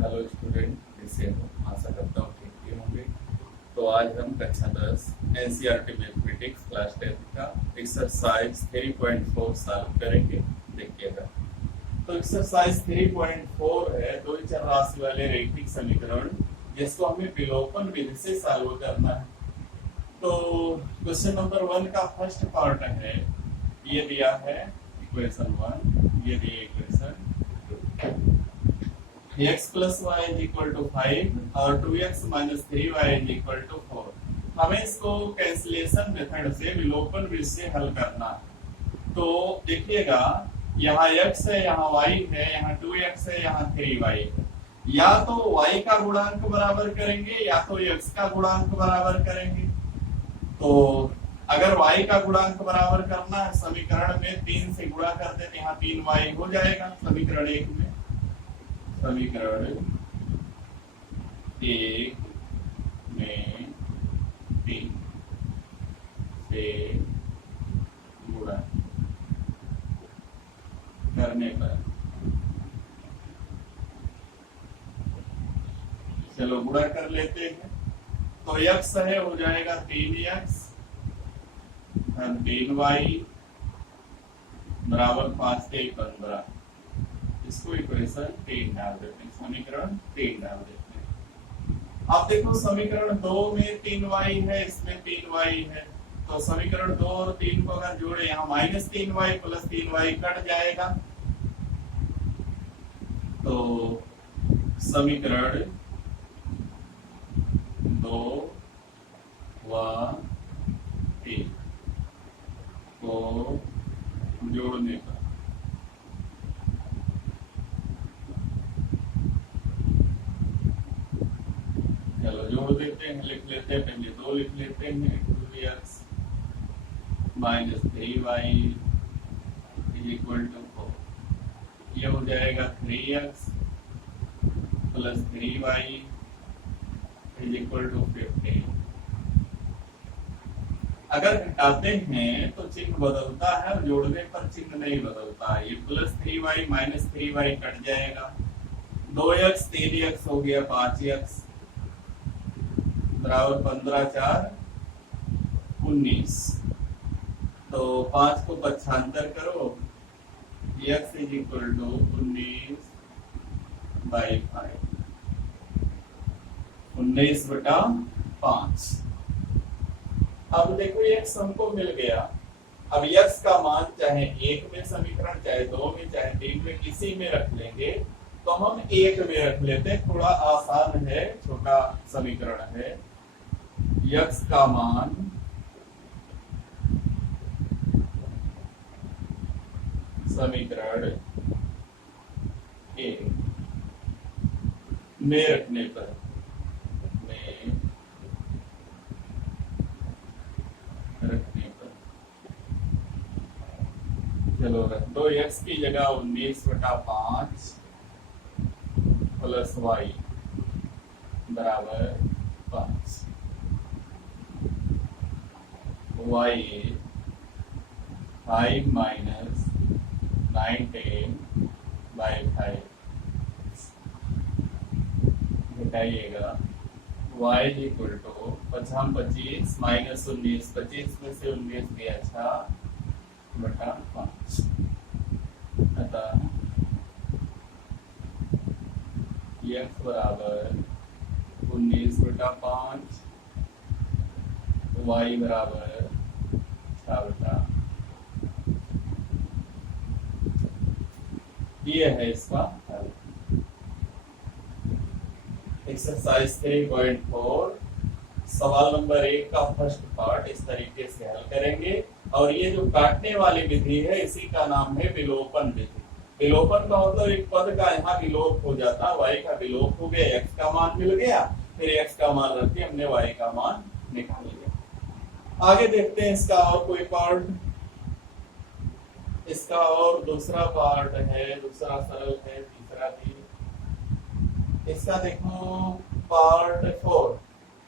Hello student, कैसे हो? आशा करता हूँ ठीक ही होंगे। तो आज हम कक्षा 10 एनसीईआरटी मैथमेटिक्स क्लास 10 का एक्सरसाइज 3.4 सॉल्व करेंगे। देखिएगा। तो एक्सरसाइज 3.4 है दो चर राशि वाले रैखिक समीकरण जिसको हमें विलोपन विधि से सॉल्व करना है। तो क्वेश्चन नंबर 1 का फर्स्ट पार्ट है, ये दिया है इक्वेशन 1, ये दिया equation 2। x plus y is equal to 5 और 2x minus 3y is equal to 4। हमें इसको कैंसिलेशन मेथड से विलोपन विधि से हल करना है। तो देखिएगा, यहाँ x है, यहाँ y है, यहाँ 2x है, यहाँ 3y है। या तो y का गुणांक बराबर करेंगे या तो x का गुणांक बराबर करेंगे। तो अगर y का गुणांक बराबर करना है, समीकरण में 3 से गुणा कर देते, यहाँ 3y हो जाएगा समीकरण 1 में। समीकरण 1 में 3 से गुणा करने पर, चलो गुणा कर लेते हैं। तो x है हो जाएगा 3x और 3y बराबर 5 से 15। इसको इक्वेशन 3 डाल देते हैं, समीकरण 3 डाल देते हैं। अब देखो समीकरण 2 में 3y है, इसमें 3y है। तो समीकरण 2 और 3 को अगर जोड़े, यहाँ minus 3y plus 3y cut जाएगा। तो समीकरण 2 व 3 को जोड़ने पर जोड़ देते हैं, लिख लेते हैं, पहले 2 लिख लेते हैं। 2x minus 3y is equal to 4। ये हो जाएगा 3x plus 3y is equal to 15। अगर घटाते हैं तो चिन्ह बदलता है और जोड़ने पर चिन्ह नहीं बदलता है। ये plus 3y minus 3y cut जाएगा। 2x 3x हो गया 5x बराबर 15 4 19। तो 5 को पक्षांतर करो, x इज इक्वल टू 19/5, 19/5। अब देखो x हमको मिल गया। अब x का मान चाहे 1 में समीकरण, चाहे 2 में, चाहे 3 में, किसी में रख लेंगे। तो हम 1 में रख लेते हैं, थोड़ा आसान है, छोटा समीकरण है। x का मान समीकरण 1 में रखने पर, चलो रख दो। x की जगह 19/5 प्लस y बराबर 5। y 5 माइनस 19/5 घटाइएगा। y इक्वल टू 25 माइनस 19, 25 में से 19 गया 6/5। अतः x बराबर 19/5, y बराबर 6/। ये है इसका हल। एक्सरसाइज 3.4 सवाल नंबर 1 का फर्स्ट पार्ट इस तरीके से हल करेंगे। और ये जो काटने वाली विधि है, इसी का नाम है विलोपन विधि। विलोपन का मतलब एक पद का यहाँ विलोप हो जाता, y का विलोप हो गया, x का मान मिल गया, फिर x का मान रख के हमने y का मान निकाल लिया। आगे देखते हैं इसका और कोई पार्ट। इसका और दूसरा पार्ट है, दूसरा सरल है, तीसरा भी। इसका देखो part 4,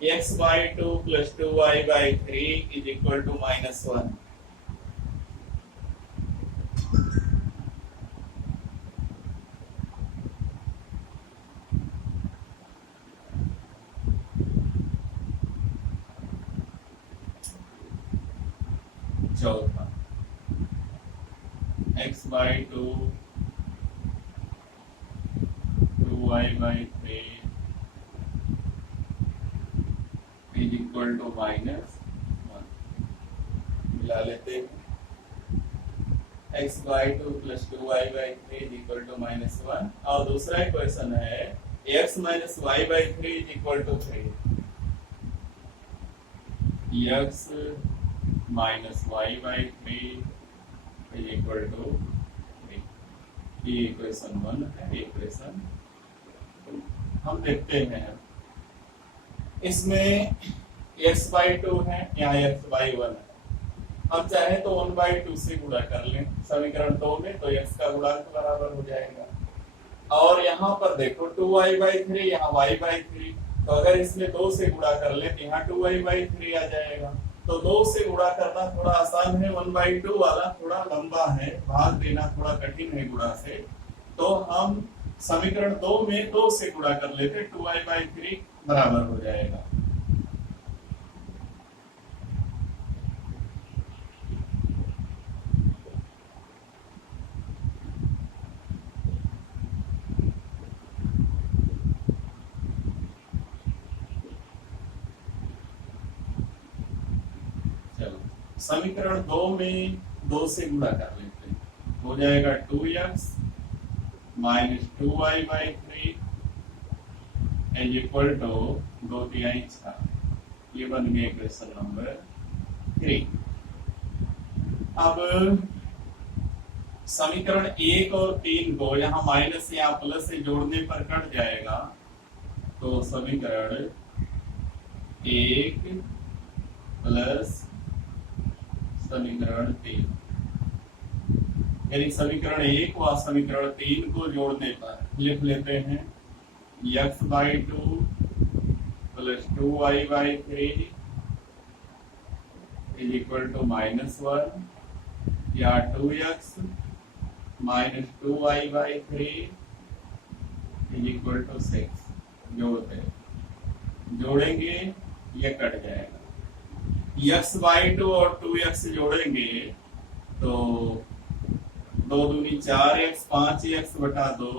x/2 + 2y/3 is equal to -1। चौथा x by 2 2y by 3 is equal to minus 1। मिला लेते हैं x by 2 plus 2y by 3 is equal to minus 1। और दूसरा इक्वेशन है x minus y by 3 is equal to 3। x minus y by 3 is equal to 3। ये equation 1 है। Equation हम देखते हैं इसमें x बाई 2 है, यहाँ x बाई 1 है। हम चाहे तो 1 बाई 2 से गुणा कर लें समीकरण 2 में, तो x का गुणांक बराबर हो जाएगा। और यहाँ पर देखो 2y बाई 3, यहाँ y बाई 3, तो अगर इसमें 2 से गुणा कर ले तो यहाँ 2y बाई 3 आ जाएगा। तो 2 से गुणा करना थोड़ा आसान है, 1 बाई 2 वाला थोड़ा लंबा है, भाग देना थोड़ा कठिन है गुणा से। तो हम समीकरण 2 में 2 से गुणा कर लेते, 2y बाई 3 बराबर हो जाएगा। समीकरण 2 में 2 से गुणा कर लेते हैं, हो जाएगा 2x minus 2y by 3 is equal to 2 तिहाई 6। ये बन गया इक्वेशन नंबर 3। अब समीकरण 1 और 3 को यहाँ माइनस या प्लस से जोड़ने पर कट जाएगा। तो समीकरण 1 प्लस समीकरण 3, यानी समीकरण 1 व समीकरण 3 को जोड़ने पर लिख लेते हैं x by 2 plus 2y by 3 is equal to minus 1, या 2x minus 2y by 3 is equal to 6। जोड़ते हैं, जोड़ेंगे ये कट जाएगा। x बाई 2 और 2x जोड़ेंगे तो 2 दूनी 4x, 5x बटा 2,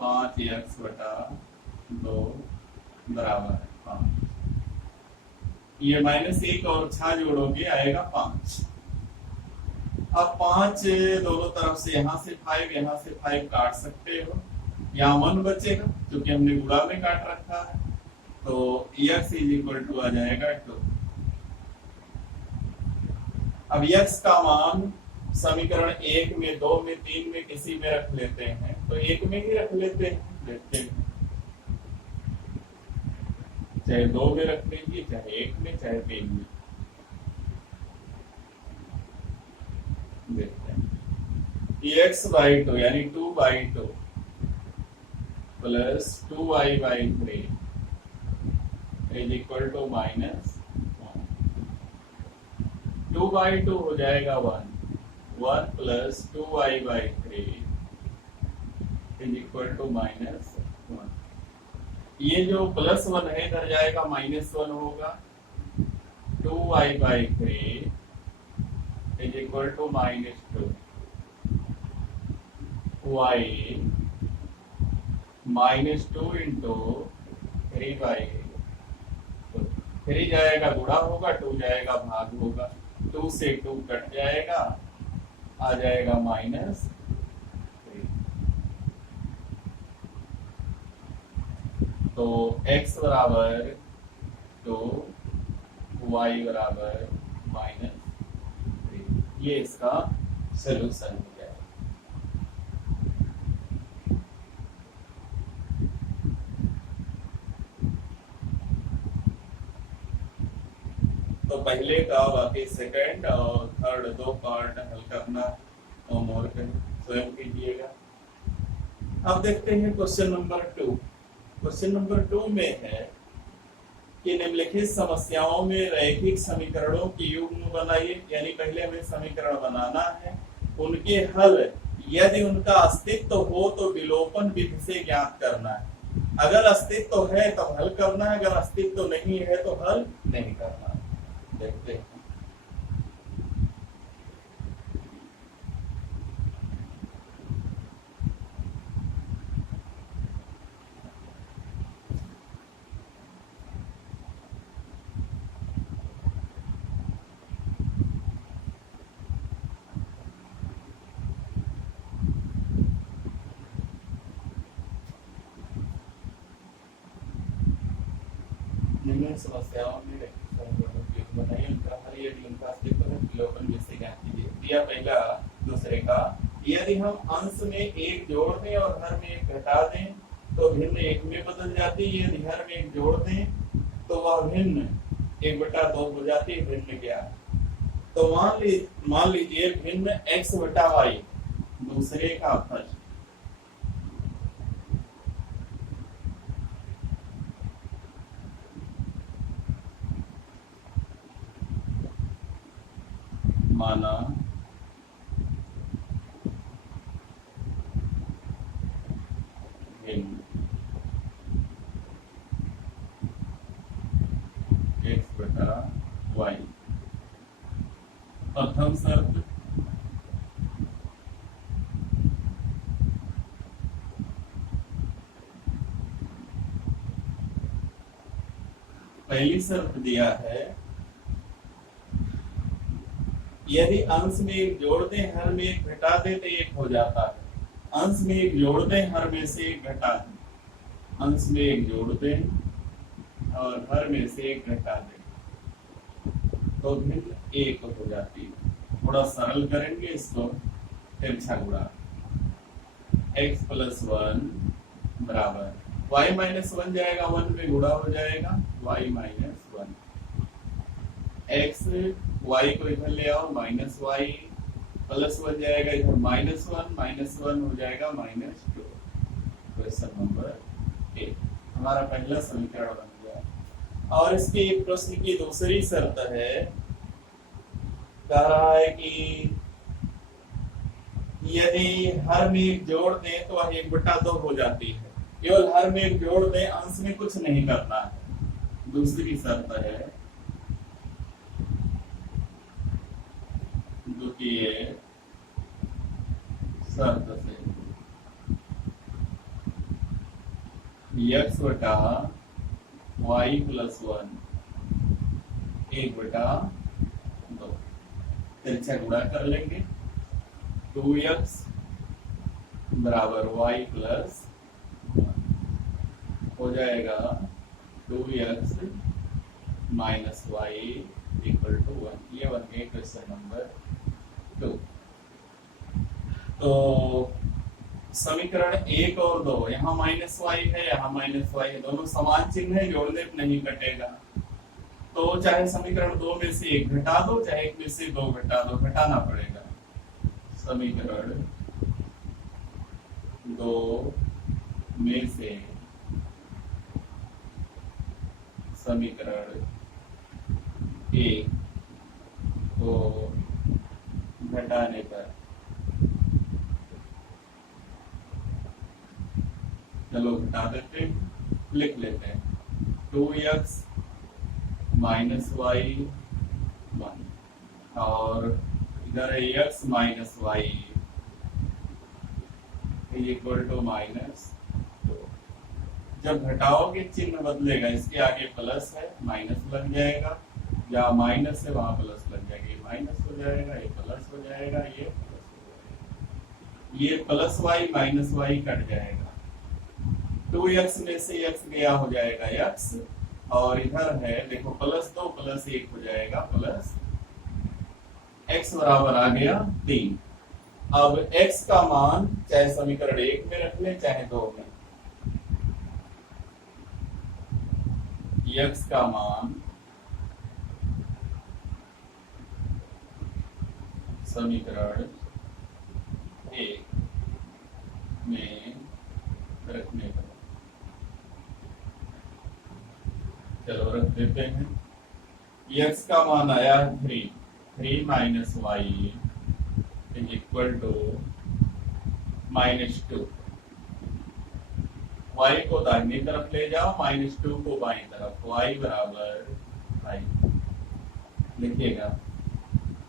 5x बटा 2 बराबर है 5। ये माइनस 1 और 6 जोड़ोगे आएगा 5। अब 5 दोनों तरफ से, यहाँ से 5 यहाँ से 5 काट सकते हो, यहाँ 1 बचेगा क्योंकि हमने गुणा में काट रखा है। तो x इज इक्वल टू आ जाएगा 2। अब x का मान समीकरण 1 में, 2 में, 3 में किसी में रख लेते हैं, तो 1 में ही रख लेते हैं। देखते हैं, चाहे 2 में रख लीजिए, चाहे 1 में, चाहे 3 में। देखते हैं x बाई 2 यानी 2 by 2 plus 2y by 3 is equal to minus 2 by 2 हो जाएगा 1 plus 2y by 3 is equal to minus 1। ये जो प्लस 1 है इधर जाएगा, माइनस 1 होगा। 2y by 3 is equal to minus 2, y minus 2 into 3 by 3 जाएगा गुणा होगा, 2 जाएगा भाग होगा, 2 से 2 कट जाएगा, आ जाएगा माइनस 3। तो x बराबर 2, y बराबर माइनस 3। ये इसका सलूशन हो गया। तो पहले का बाकी सेकंड और थर्ड 2 पार्ट हल करना होमवर्क है, स्वयं कीजिएगा। अब देखते हैं क्वेश्चन नंबर 2। क्वेश्चन नंबर 2 में है कि निम्नलिखित समस्याओं में रैखिक समीकरणों की युग्म बनाइए। यानी पहले हमें समीकरण बनाना है, उनके हल यदि उनका अस्तित्व हो तो विलोपन विधि से ज्ञात करना है। अगर अस्तित्व है तो हल करना है, अगर अस्तित्व नहीं है तो हल नहीं करना है। देखते हैं निम्न समस्याओं में बताइए उनका हल। यदि उनका अस्तित्व है विलोपन जैसे ज्ञात कीजिए। दिया पहला दूसरे का, यदि हम अंश में एक जोड़ दें और हर में एक घटा दें तो भिन्न एक में बदल जाती है। यदि हर में एक जोड़ दें तो वह भिन्न 1/2 हो जाती है। भिन्न क्या है? तो मान लीजिए भिन्न x/y दूसरे का फर्स्ट, माना भिन्न x/y। प्रथम शर्त, पहली शर्त दिया है यदि अंश में एक जोड़ दें हर में एक घटा दे तो एक हो जाता है। अंश में एक जोड़ दें हर में से एक घटा दें, अंश में एक जोड़ दें और हर में से एक घटा दें तो भिन्न एक हो जाती है। थोड़ा सरल करेंगे इसको, तिरछा गुणा x+1 बराबर y-1 जाएगा, 1 में गुणा हो जाएगा y-1। x y को इधर ले आओ, -y +1 जाएगा इधर -1 हो जाएगा -2। क्वेश्चन नंबर 1 हमारा पहला समीकरण बन गया। और इसके प्रश्न की दूसरी शर्त है, कह रहा है कि यदि हर में एक जोड़ दें तो वह 1/2 हो जाती है। केवल हर में एक जोड़ दें, अंश में कुछ नहीं करना है। दूसरी शर्त है, द्वितीय शर्त से x/y +1 1/2 तिरछा गुणा कर लेंगे। 2x बराबर y +1 हो जाएगा 2x - y = 1। ये बन गए क्वेश्चन नंबर 2। तो समीकरण 1 और 2, यहाँ -y है यहाँ -y है, दोनों समान चिन्ह है, जोड़ने पे नहीं कटेगा। तो चाहे समीकरण 2 में से 1 घटा दो, चाहे 1 में से 2 घटा दो, घटाना पड़ेगा। समीकरण 2 में से समीकरण 1 को घटाने पर, चलो घटा देते हैं, लिख लेते हैं 2x - y 1 और इधर है x - y = -2। जब घटाओगे चिन्ह बदलेगा, इसके आगे प्लस है माइनस लग जाएगा, या माइनस है वहां प्लस लग जाएगा, ये माइनस हो जाएगा, ये प्लस हो जाएगा, ये प्लस हो जाएगा, ये +y -y कट जाएगा। 2x में से x गया हो जाएगा x, और इधर है देखो +2 + 1 हो जाएगा प्लस x बराबर आ गया 3। अब x का मान चाहे समीकरण 1 में रख लें चाहे 2 में, x का मान समीकरण 1 में रखने पर, चलो रख देते हैं। x का मान आया 3 - y = -2। y को दाहिनी तरफ ले जाओ, -2 को बाईं तरफ, y बराबर 5 लिखिएगा।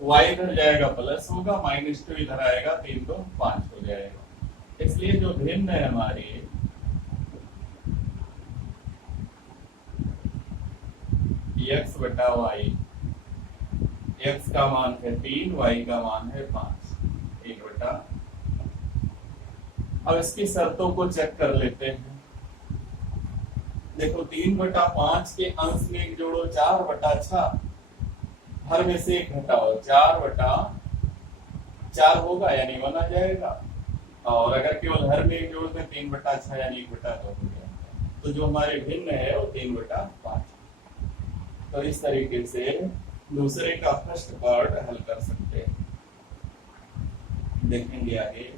y इधर जाएगा प्लस होगा, -2 इधर आएगा, 3 तो 5 हो जाएगा। इसलिए जो भिन्न है हमारी x/y, x का मान है 3, y का मान है 5, 1/। अब इसकी शर्तों को चेक कर लेते हैं। देखो 3/5 के अंश में एक जोड़ो 4/6, हर में से एक घटाओ, 4/4 होगा यानी 1 आ जाएगा, और अगर केवल हर में एक जोड़ दें 3/6 यानी 1/2 हो गया। तो जो हमारे भिन्न है वो 3/5। तो इस तरीके से दूसरे का फर्स्ट पार्ट हल कर सकते हैं। देखेंगे आगे।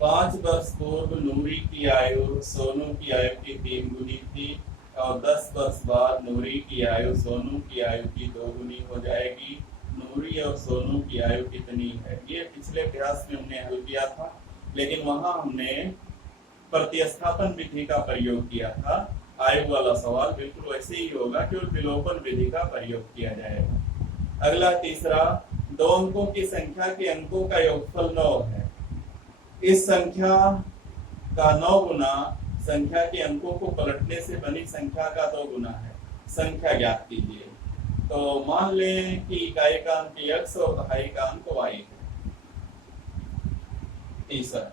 5 वर्ष पूर्व नूरी की आयु सोनू की आयु की 3 गुनी थी, और 10 वर्ष बाद नूरी की आयु सोनू की आयु की 2 गुनी हो जाएगी। नूरी और सोनू की आयु कितनी है? ये पिछले अभ्यास में हमने हल किया था, लेकिन वहां हमने प्रतिस्थापन विधि का प्रयोग किया था। आयु वाला सवाल बिल्कुल वैसे ही होगा, केवल विलोपन विधि का प्रयोग किया जाएगा। अगला तीसरा, 2 अंकों की संख्या के अंकों का योगफल 9 है। इस संख्या का 9 गुना संख्या के अंकों को पलटने से बनी संख्या का 2 गुना है। संख्या ज्ञात कीजिए। तो मान लें कि इकाई का अंक x और दहाई का अंक y है। तीसरा,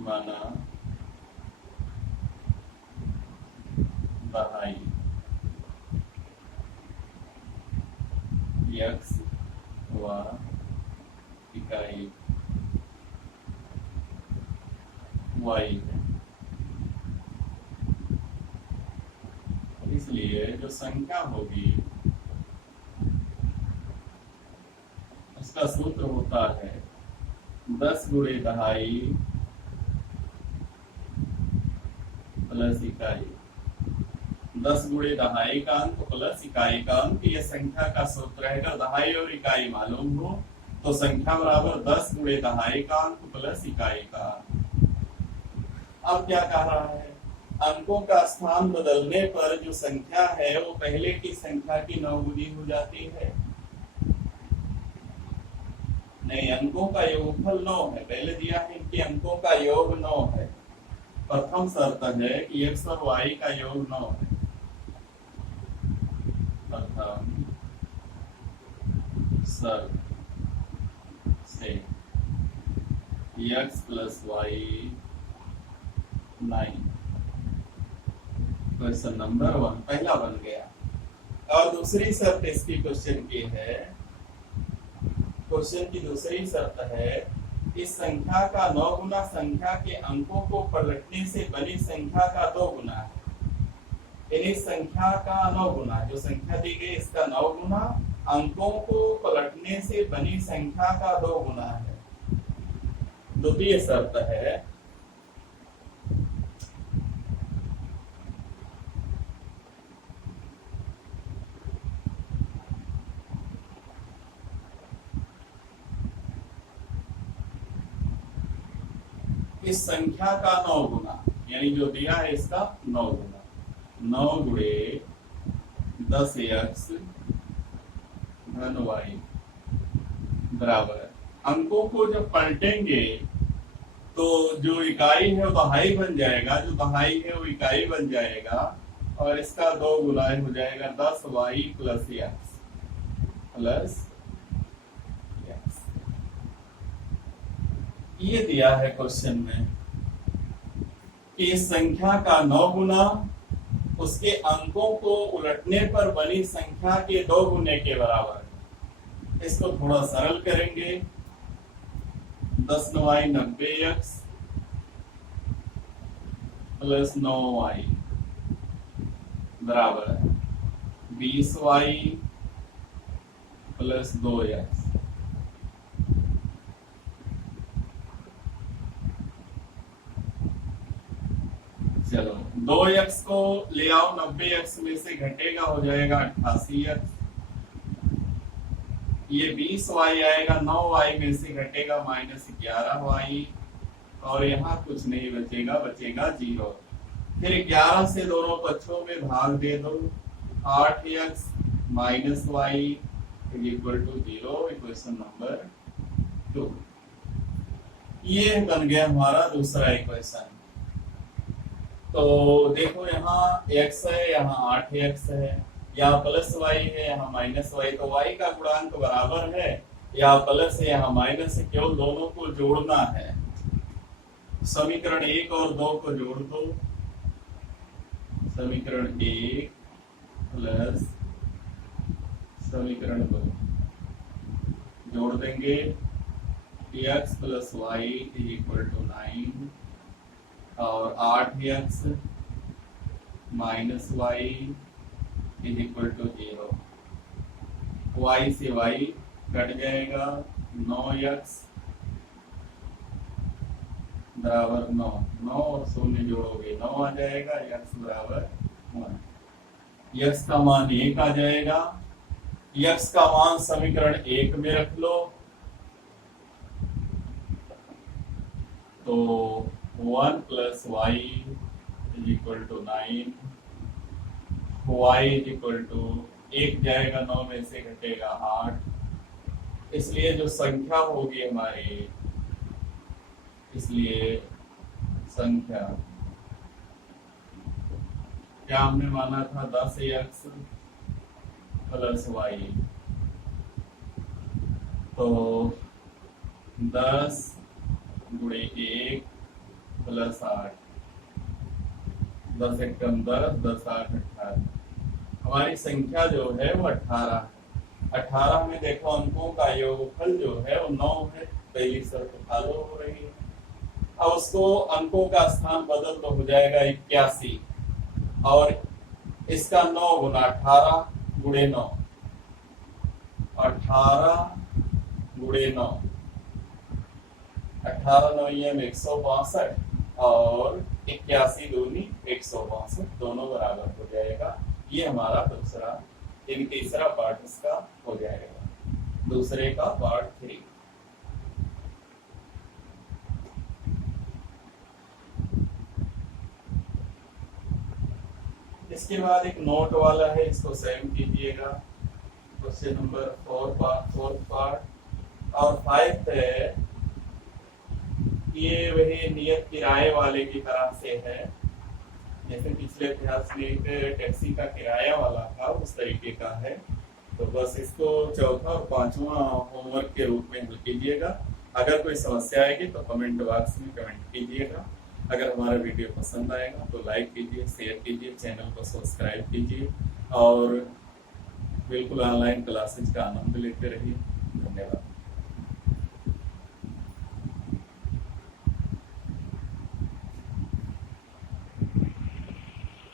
माना दहाई x व इकाई y है। इसलिए जो संख्या होगी उसका सूत्र होता है 10 गुणे दहाई प्लस इकाई। 10 गुणे दहाई का अंक प्लस इकाई का अंक, ये संख्या का सूत्र है। अगर दहाई और इकाई मालूम हो तो संख्या बराबर 10 गुणे दहाई का अंक प्लस इकाई का। अब क्या कह रहा है? अंकों का स्थान बदलने पर जो संख्या है वो पहले की संख्या की 9 गुनी हो जाती है। नहीं, अंकों का योगफल 9 है। पहले दिया है कि अंकों का योग 9 है। प्रथम शर्त है कि x और y का योग 9 है। प्रथम शर्त से x plus y 9। Question number 1 पहला बन गया। और दूसरी शर्त इसकी क्वेश्चन की है, क्वेश्चन की दूसरी शर्त है इस संख्या का 9 गुना संख्या के अंकों को पलटने से बनी संख्या का 2 गुना है। इस संख्या का 9 गुना, जो संख्या दी गई इसका 9 गुना अंकों को पलटने से बनी संख्या का 2 गुना है। द्वितीय शर्त है इस संख्या का 9 गुना, यानी जो दिया है इसका 9 गुना। 9 गुणे 10x धन y बराबर, अंकों को जब पलटेंगे तो जो इकाई है वो दहाई बन जाएगा, जो दहाई है वो इकाई बन जाएगा, और इसका 2 गुना हो जाएगा 10y प्लस x प्लस। ये दिया है क्वेश्चन में कि इस संख्या का 9 गुना उसके अंकों को उलटने पर बनी संख्या के 2 गुने के बराबर है। इसको थोड़ा सरल करेंगे। 10y 90x प्लस 9y बराबर है 20y प्लस 2x। चलो 2x को ले आओ, 90x में से घटेगा हो जाएगा 88x। ये 20y आएगा, 9y में से घटेगा -11y, और यहाँ कुछ नहीं बचेगा, बचेगा 0। फिर 11 से दोनों पक्षों में भाग दे दो, 8x minus y equal to 0। Equation number 2। ये बन गया हमारा दूसरा इक्वेशन। तो देखो यहाँ x है, यहाँ 8x है, यहाँ प्लस y है, यहाँ माइनस y, तो y का गुणांक बराबर है, यहाँ प्लस है यहाँ माइनस है, केवल दोनों को जोड़ना है। समीकरण 1 और 2 को जोड़ दो, समीकरण 1 प्लस समीकरण 2 जोड़ देंगे, x plus y is equal to 9 और 8x minus y is equal to 0। y से y कट जाएगा, 9x बराबर 9, 9 और 0 जोड़ोगे 9 आ जाएगा, x बराबर 1। x का मान 1 आ जाएगा, x का मान समीकरण 1 में रख लो, तो 1 plus y is equal to 9, y is equal to 1 जाएगा, 9 में से घटेगा 8, इसलिए जो संख्या होगी हमारी, इसलिए संख्या क्या हमने माना था 10x प्लस वाई, तो 10 गुणे 1 प्लस 8, 10 एकम 10, 10 8 18, हमारी संख्या जो है वो 18 है। 18 में देखो अंकों का योगफल जो है वो 9 है, पहली शर्त फॉलो हो रही है। अब उसको अंकों का स्थान बदल तो हो जाएगा 81, और इसका 9 गुना 18 गुणे 9, 18 गुणे 9, 18 9 में 162 और 81 दूनी 162, दोनों बराबर हो जाएगा। ये हमारा दूसरा, यानी तीसरा पार्ट इसका हो जाएगा, दूसरे का पार्ट 3। इसके बाद एक नोट वाला है, इसको सेव कीजिएगा। क्वेश्चन नंबर 4 पार्ट और 5 है, ये वही नियत किराए वाले की तरह से है, जैसे पिछले अभ्यास में एक टैक्सी का किराया वाला था उस तरीके का है। तो बस इसको चौथा और पांचवा होमवर्क के रूप में हल कीजिएगा। अगर कोई समस्या आएगी तो कमेंट बॉक्स में कमेंट कीजिएगा। अगर हमारा वीडियो पसंद आएगा तो लाइक कीजिए, शेयर कीजिए, चैनल को सब्सक्राइब कीजिए और बिल्कुल ऑनलाइन क्लासेज का आनंद लेते रहिए। धन्यवाद।